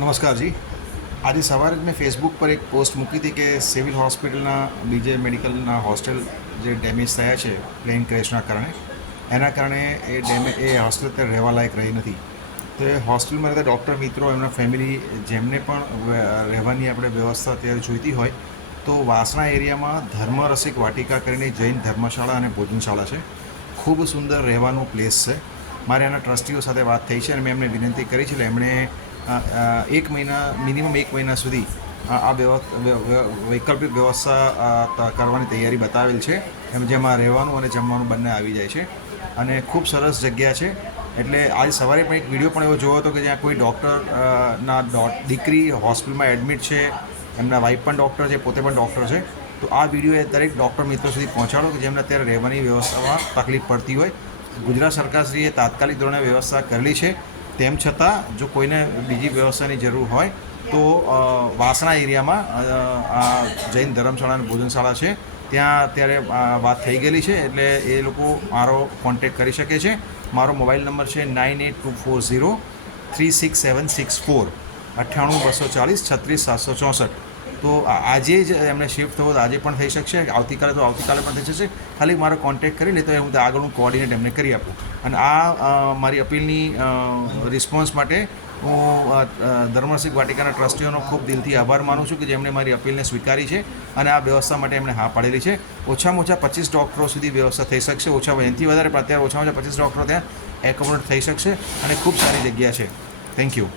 નમસ્કાર જી। આજે સવારે જ મેં ફેસબુક પર એક પોસ્ટ મૂકી હતી કે સિવિલ હોસ્પિટલના બીજે મેડિકલના હોસ્ટેલ જે ડેમેજ થયા છે પ્લેન ક્રેશના કારણે, એના કારણે એ હોસ્ટેલ અત્યારે રહેવા લાયક રહી નથી। તો એ હોસ્ટેલમાં રહેતા ડૉક્ટર મિત્રો, એમના ફેમિલી, જેમને પણ રહેવાની આપણે વ્યવસ્થા અત્યારે જોઈતી હોય તો વાસણા એરિયામાં ધર્મરસિક વાટિકા કરીને જૈન ધર્મશાળા અને ભોજનશાળા છે। ખૂબ સુંદર રહેવાનું પ્લેસ છે। મારે એના ટ્રસ્ટીઓ સાથે વાત થઈ છે અને મેં એમને વિનંતી કરી છે, એટલે એમણે મિનિમમ એક મહિના સુધી આ વૈકલ્પિક વ્યવસ્થા કરવાની તૈયારી બતાવેલ છે, જેમાં રહેવાનું અને જમવાનું બંને આવી જાય છે અને ખૂબ સરસ જગ્યા છે। એટલે આજે સવારે પણ એક વિડીયો પણ એવો જોયો હતો કે જ્યાં કોઈ ડૉક્ટરના દીકરી હોસ્પિટલમાં એડમિટ છે, એમના વાઈફ પણ ડૉક્ટર છે, પોતે પણ ડૉક્ટર છે। તો આ વિડીયો એ દરેક ડૉક્ટર મિત્રો સુધી પહોંચાડો કે જેમને અત્યારે રહેવાની વ્યવસ્થામાં તકલીફ પડતી હોય। ગુજરાત સરકારશ્રીએ તાત્કાલિક ધોરણે વ્યવસ્થા કરેલી છે, તેમ છતાં જો કોઈને બીજી વ્યવસ્થાની જરૂર હોય તો વાસણા એરિયામાં જૈન ધર્મશાળા અને ભોજનશાળા છે, ત્યાં અત્યારે વાત થઈ ગયેલી છે, એટલે એ લોકો મારો કોન્ટેક્ટ કરી શકે છે। મારો મોબાઈલ નંબર છે 9824036764, 9824363764। તો આજે જ એમને શિફ્ટ થવો તો આજે પણ થઈ શકશે, આવતીકાલે તો આવતીકાલે પણ થઈ શકશે। ખાલી મારો કોન્ટેક્ટ કરી લે તો હું આગળનું કોઓર્ડિનેટ એમને કરી આપું। અને આ મારી અપીલની રિસ્પોન્સ માટે હું ધર્મરસિક વાટિકાના ટ્રસ્ટીઓનો ખૂબ દિલથી આભાર માનું છું કે જેમણે મારી અપીલને સ્વીકારી છે અને આ વ્યવસ્થા માટે એમણે હા પાડેલી છે। ઓછામાં ઓછા 25 ડૉક્ટરો સુધી વ્યવસ્થા થઈ શકશે, એનાથી વધારે, પણ અત્યારે ઓછામાં ઓછા 25 ડૉક્ટરો ત્યાં એકોમોડેટ થઈ શકશે અને ખૂબ સારી જગ્યા છે। Thank you.